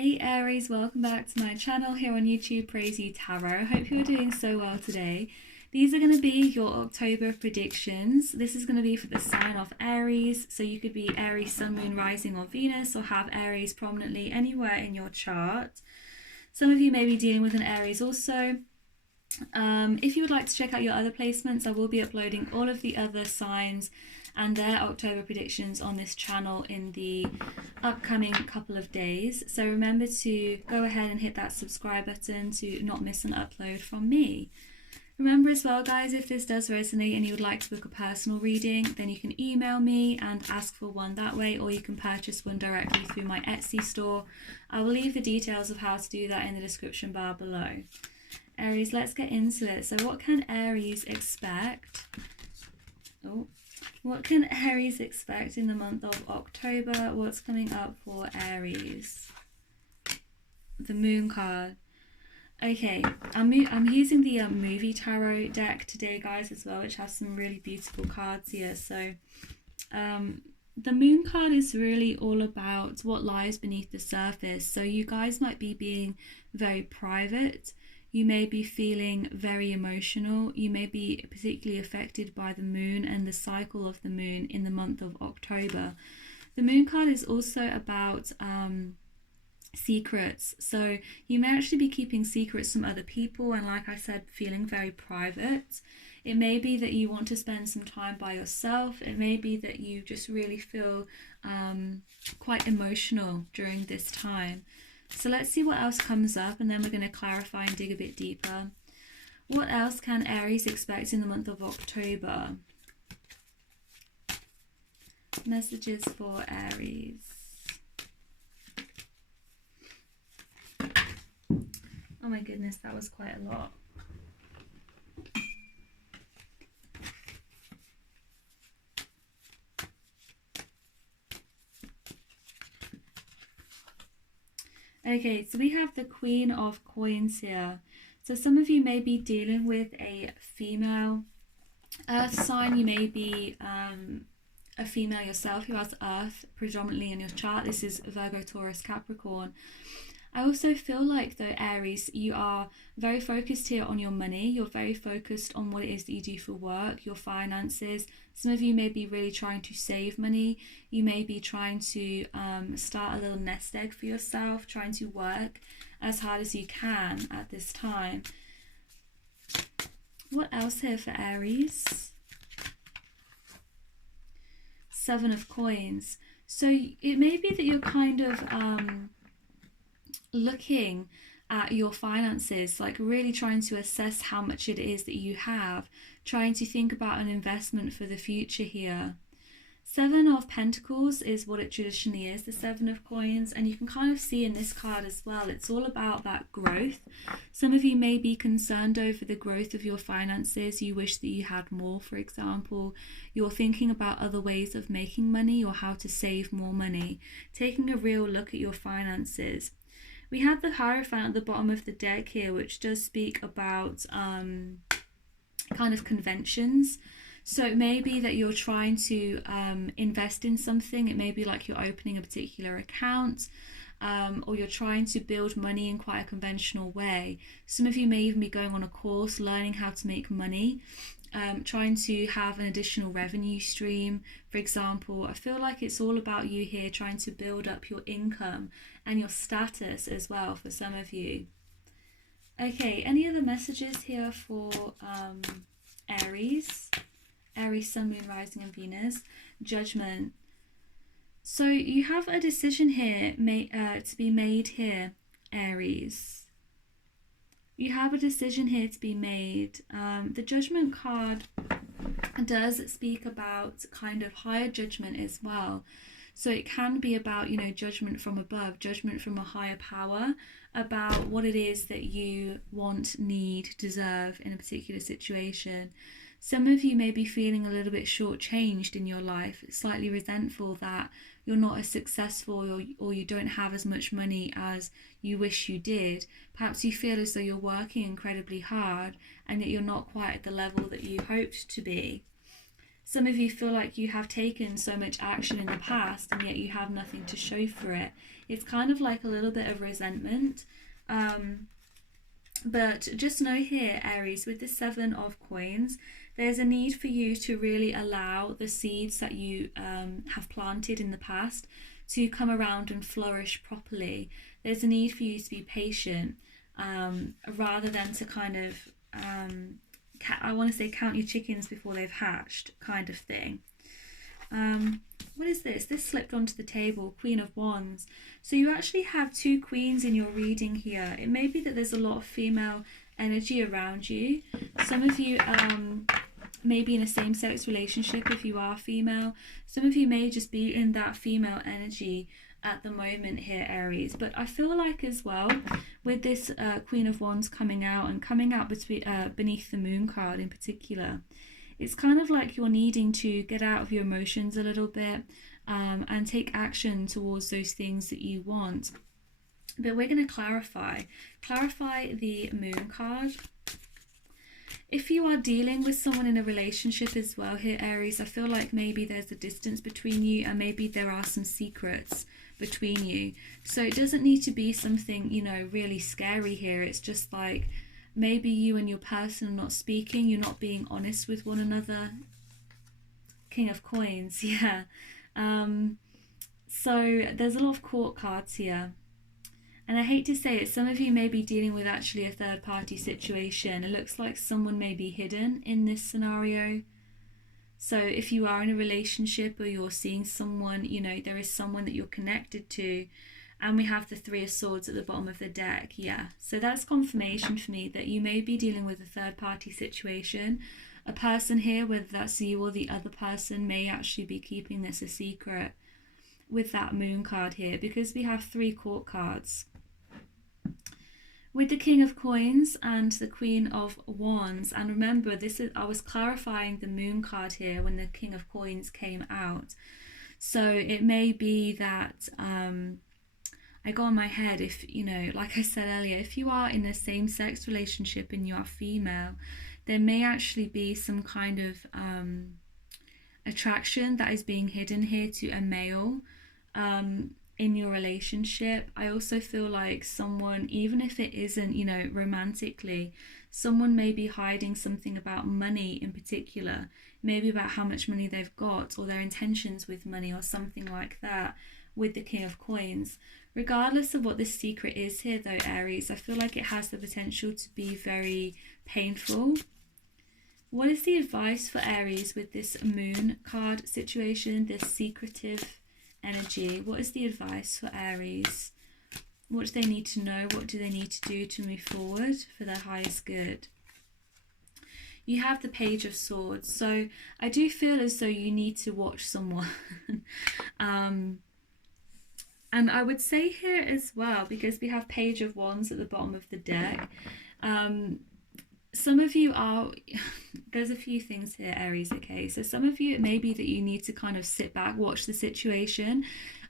Hey Aries, welcome back to my channel here on YouTube, Praise You Tarot. I hope you're doing so well today. These are going to be your October predictions. This is going to be for the sign of Aries. So you could be Aries, Sun, Moon, Rising or Venus, or have Aries prominently anywhere in your chart. Some of you may be dealing with an Aries also. If you would like to check out your other placements, I will be uploading all of the other signs and their October predictions on this channel in the upcoming couple of days. So remember to go ahead and hit that subscribe button to not miss an upload from me. Remember as well, guys, if this does resonate and you would like to book a personal reading, then you can email me and ask for one that way, or you can purchase one directly through my Etsy store. I will leave the details of how to do that in the description bar below. Aries, let's get into it. So what can Aries expect? What can Aries expect in the month of October? What's coming up for Aries? The Moon card. Okay, I'm using the movie tarot deck today, guys, as well, which has some really beautiful cards here. So the Moon card is really all about what lies beneath the surface. So you guys might be being very private. You may be feeling very emotional. You may be particularly affected by the moon and the cycle of the moon in the month of October. The Moon card is also about secrets. So you may actually be keeping secrets from other people and, like I said, feeling very private. It may be that you want to spend some time by yourself. It may be that you just really feel quite emotional during this time. So let's see what else comes up, and then we're going to clarify and dig a bit deeper. What else can Aries expect in the month of October? Messages for Aries. Oh my goodness, that was quite a lot. Okay, so we have the Queen of Coins here. So some of you may be dealing with a female earth sign. You may be a female yourself who has earth predominantly in your chart. This is Virgo, Taurus, Capricorn. I also feel like, though, Aries, you are very focused here on your money. You're very focused on what it is that you do for work, your finances. Some of you may be really trying to save money. You may be trying to start a little nest egg for yourself, trying to work as hard as you can at this time. What else here for Aries? Seven of Coins. So it may be that you're kind of looking at your finances, like really trying to assess how much it is that you have, trying to think about an investment for the future here. Seven of Pentacles is what it traditionally is, the Seven of Coins, and you can kind of see in this card as well, it's all about that growth. Some of you may be concerned over the growth of your finances. You wish that you had more, for example. You're thinking about other ways of making money or how to save more money, taking a real look at your finances. We have the Hierophant at the bottom of the deck here, which does speak about kind of conventions. So it may be that you're trying to invest in something. It may be like you're opening a particular account, or you're trying to build money in quite a conventional way. Some of you may even be going on a course, learning how to make money, trying to have an additional revenue stream, for example. I feel like it's all about you here trying to build up your income and your status as well for some of you. Okay, any other messages here for Aries? Aries, Sun, Moon, Rising and Venus. Judgment. So you have a decision here to be made here, Aries. You have a decision here to be made. The Judgment card does speak about kind of higher judgment as well. So it can be about, judgment from above, judgment from a higher power about what it is that you want, need, deserve in a particular situation. Some of you may be feeling a little bit shortchanged in your life, slightly resentful that you're not as successful or you don't have as much money as you wish you did. Perhaps you feel as though you're working incredibly hard and that you're not quite at the level that you hoped to be. Some of you feel like you have taken so much action in the past and yet you have nothing to show for it. It's kind of like a little bit of resentment. But just know here, Aries, with the Seven of Coins, there's a need for you to really allow the seeds that you have planted in the past to come around and flourish properly. There's a need for you to be patient rather than to kind of, I want to say, count your chickens before they've hatched kind of thing. What is this? This slipped onto the table, Queen of Wands. So you actually have two queens in your reading here. It may be that there's a lot of female energy around you. Some of you may be in a same-sex relationship if you are female. Some of you may just be in that female energy at the moment here, Aries. But I feel like as well, with this Queen of Wands coming out beneath the Moon card in particular, it's kind of like you're needing to get out of your emotions a little bit and take action towards those things that you want. But we're going to clarify the Moon card. If you are dealing with someone in a relationship as well here, Aries, I feel like maybe there's a distance between you and maybe there are some secrets between you. So it doesn't need to be something, you know, really scary here. It's just like maybe you and your person are not speaking, you're not being honest with one another. King of Coins, yeah. So there's a lot of court cards here. And I hate to say it, some of you may be dealing with actually a third party situation. It looks like someone may be hidden in this scenario. So if you are in a relationship or you're seeing someone, you know, there is someone that you're connected to. And we have the Three of Swords at the bottom of the deck. Yeah, so that's confirmation for me that you may be dealing with a third party situation. A person here, whether that's you or the other person, may actually be keeping this a secret with that Moon card here, because we have three court cards. With the King of Coins and the Queen of Wands, and remember, I was clarifying the Moon card here when the King of Coins came out. So it may be that I got in my head, if, you know, like I said earlier, if you are in a same-sex relationship and you are female, there may actually be some kind of attraction that is being hidden here to a male in your relationship. I also feel like someone, even if it isn't, you know, romantically, someone may be hiding something about money in particular, maybe about how much money they've got or their intentions with money or something like that with the King of Coins. Regardless of what this secret is here though, Aries, I feel like it has the potential to be very painful. What is the advice for Aries with this Moon card situation, this secretive energy? What is the advice for Aries? What do they need to know? What do they need to do to move forward for their highest good? You have the Page of Swords. So I do feel as though you need to watch someone. And I would say here as well, because we have Page of Wands at the bottom of the deck, some of you are, there's a few things here, Aries, okay? So some of you, it may be that you need to kind of sit back, watch the situation,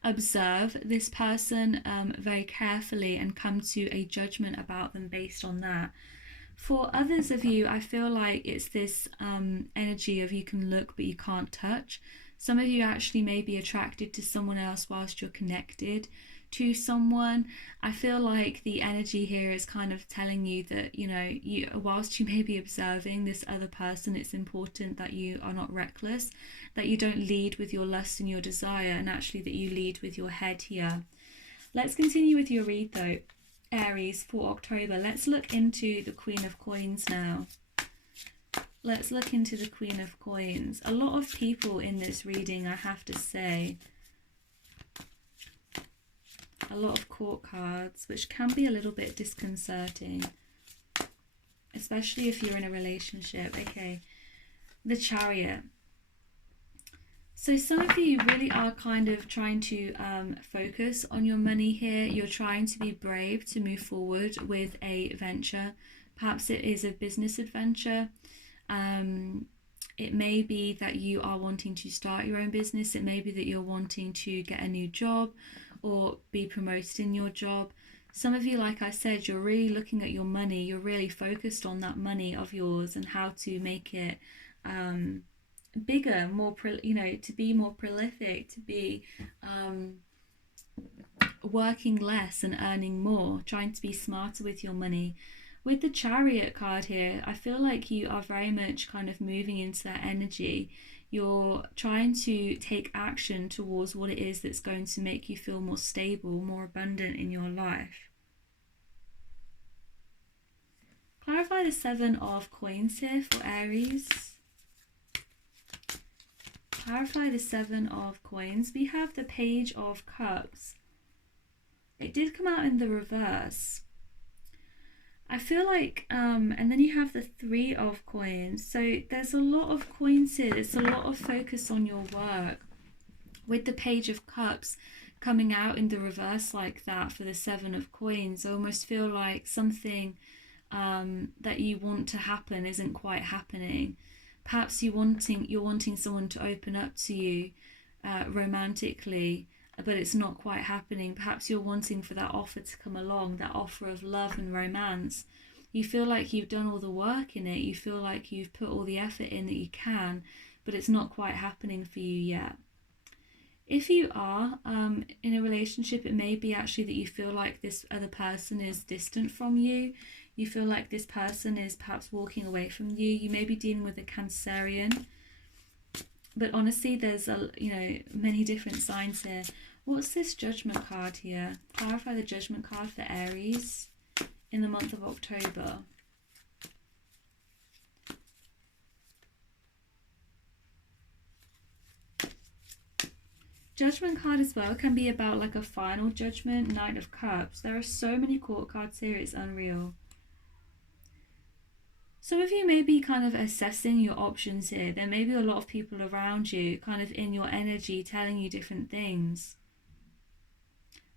observe this person very carefully and come to a judgment about them based on that. For others of you, I feel like it's this energy of you can look but you can't touch. Some of you actually may be attracted to someone else whilst you're connected to someone. I feel like the energy here is kind of telling you that, you know, whilst you may be observing this other person, it's important that you are not reckless, that you don't lead with your lust and your desire, and actually that you lead with your head here. Let's continue with your read though, Aries, for October. Let's look into the Queen of Coins now. Let's look into the Queen of Coins. A lot of people in this reading, I have to say, a lot of court cards, which can be a little bit disconcerting, especially if you're in a relationship. Okay, the Chariot. So some of you really are kind of trying to focus on your money here. You're trying to be brave to move forward with a venture. Perhaps it is a business adventure. It may be that you are wanting to start your own business. It may be that you're wanting to get a new job or be promoted in your job. Some of you, like I said, you're really looking at your money. You're really focused on that money of yours and how to make it bigger, more, to be more prolific, to be working less and earning more, trying to be smarter with your money. With the Chariot card here, I feel like you are very much kind of moving into that energy. You're trying to take action towards what it is that's going to make you feel more stable, more abundant in your life. Clarify the Seven of Coins here for Aries. Clarify the Seven of Coins. We have the Page of Cups. It did come out in the reverse. I feel like, and then you have the Three of Coins. So there's a lot of coins here. It's a lot of focus on your work. With the Page of Cups coming out in the reverse like that for the Seven of Coins, I almost feel like something that you want to happen isn't quite happening. Perhaps you're wanting someone to open up to you romantically, but it's not quite happening. Perhaps you're wanting for that offer to come along, that offer of love and romance. You feel like you've done all the work in it. You feel like you've put all the effort in that you can, but it's not quite happening for you yet. If you are in a relationship, it may be actually that you feel like this other person is distant from you. You feel like this person is perhaps walking away from you. You may be dealing with a Cancerian. But honestly, there's many different signs here. What's this Judgment card here? Clarify the Judgment card for Aries in the month of October. Judgment card as well can be about like a final judgment. Knight of Cups. There are so many court cards here, it's unreal. Some of you may be kind of assessing your options here. There may be a lot of people around you kind of in your energy telling you different things.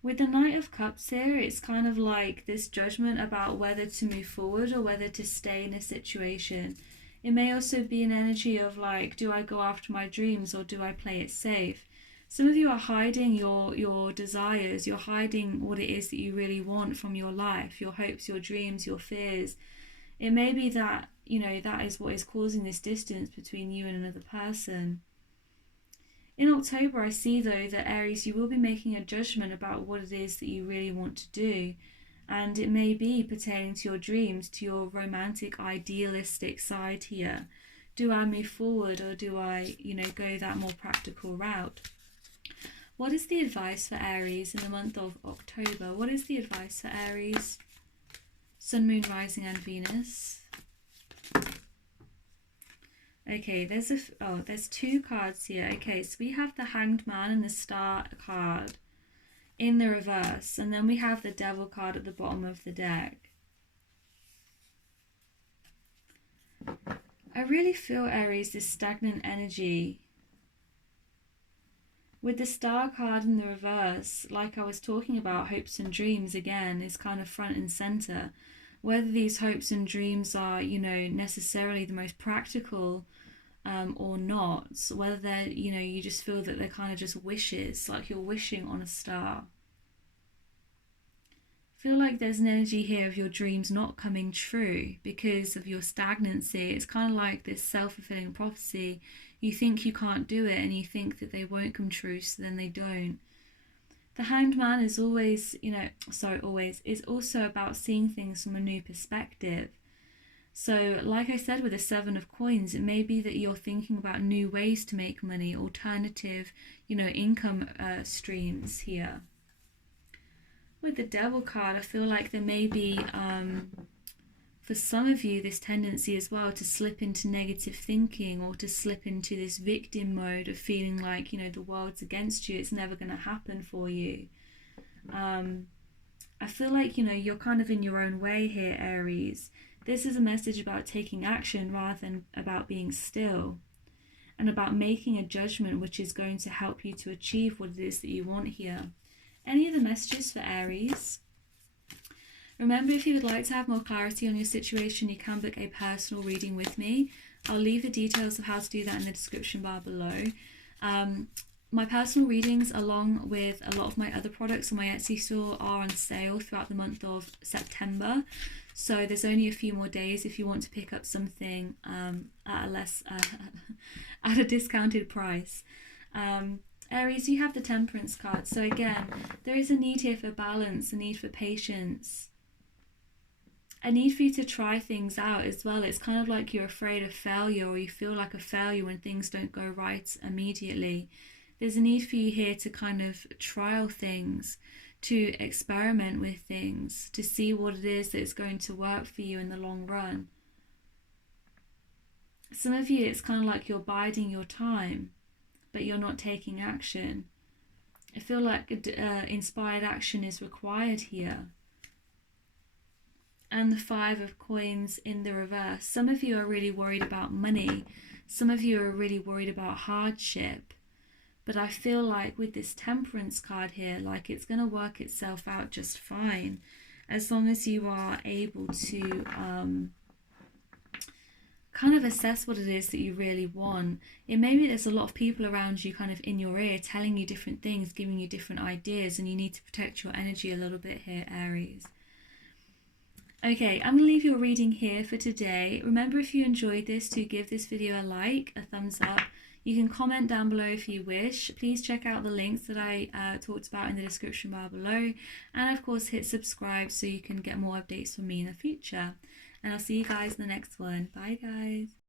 With the Knight of Cups here, it's kind of like this judgment about whether to move forward or whether to stay in a situation. It may also be an energy of like, do I go after my dreams or do I play it safe? Some of you are hiding your desires. You're hiding what it is that you really want from your life, your hopes, your dreams, your fears. It may be that, that is what is causing this distance between you and another person. In October, I see, though, that Aries, you will be making a judgment about what it is that you really want to do. And it may be pertaining to your dreams, to your romantic, idealistic side here. Do I move forward or do I, go that more practical route? What is the advice for Aries in the month of October? What is the advice for Aries? Sun, Moon, Rising and Venus. Okay, there's two cards here. Okay, so we have the Hanged Man and the Star card in the reverse, and then we have the Devil card at the bottom of the deck. I really feel, Aries, this stagnant energy. With the Star card in the reverse, like I was talking about, hopes and dreams again is kind of front and center. Whether these hopes and dreams are, necessarily the most practical or not, whether they're, you just feel that they're kind of just wishes, like you're wishing on a star. I feel like there's an energy here of your dreams not coming true because of your stagnancy. It's kind of like this self-fulfilling prophecy. You think you can't do it and you think that they won't come true, so then they don't. The Hanged Man is always, is also about seeing things from a new perspective. So, like I said with the Seven of Coins, it may be that you're thinking about new ways to make money, alternative, income streams here. With the Devil card, I feel like there may be, for some of you, this tendency as well to slip into negative thinking or to slip into this victim mode of feeling like, the world's against you, it's never going to happen for you. I feel like, you're kind of in your own way here, Aries. This is a message about taking action rather than about being still, and about making a judgment which is going to help you to achieve what it is that you want here. Any other messages for Aries? Remember, if you would like to have more clarity on your situation, you can book a personal reading with me. I'll leave the details of how to do that in the description bar below. My personal readings, along with a lot of my other products on my Etsy store, are on sale throughout the month of September. So there's only a few more days if you want to pick up something at a less at a discounted price. Aries, you have the Temperance card. So again, there is a need here for balance, a need for patience, a need for you to try things out as well. It's kind of like you're afraid of failure, or you feel like a failure when things don't go right immediately. There's a need for you here to kind of trial things, to experiment with things, to see what it is that's going to work for you in the long run. Some of you, it's kind of like you're biding your time, but you're not taking action. I feel like inspired action is required here. And the 5 of coins in the reverse. Some of you are really worried about money. Some of you are really worried about hardship. But I feel like with this Temperance card here, like it's going to work itself out just fine, as long as you are able to kind of assess what it is that you really want. It may be there's a lot of people around you kind of in your ear telling you different things, giving you different ideas, and you need to protect your energy a little bit here, Aries. Okay, I'm going to leave your reading here for today. Remember, if you enjoyed this, to give this video a like, a thumbs up. You can comment down below if you wish. Please check out the links that I talked about in the description bar below. And of course, hit subscribe so you can get more updates from me in the future. And I'll see you guys in the next one. Bye, guys.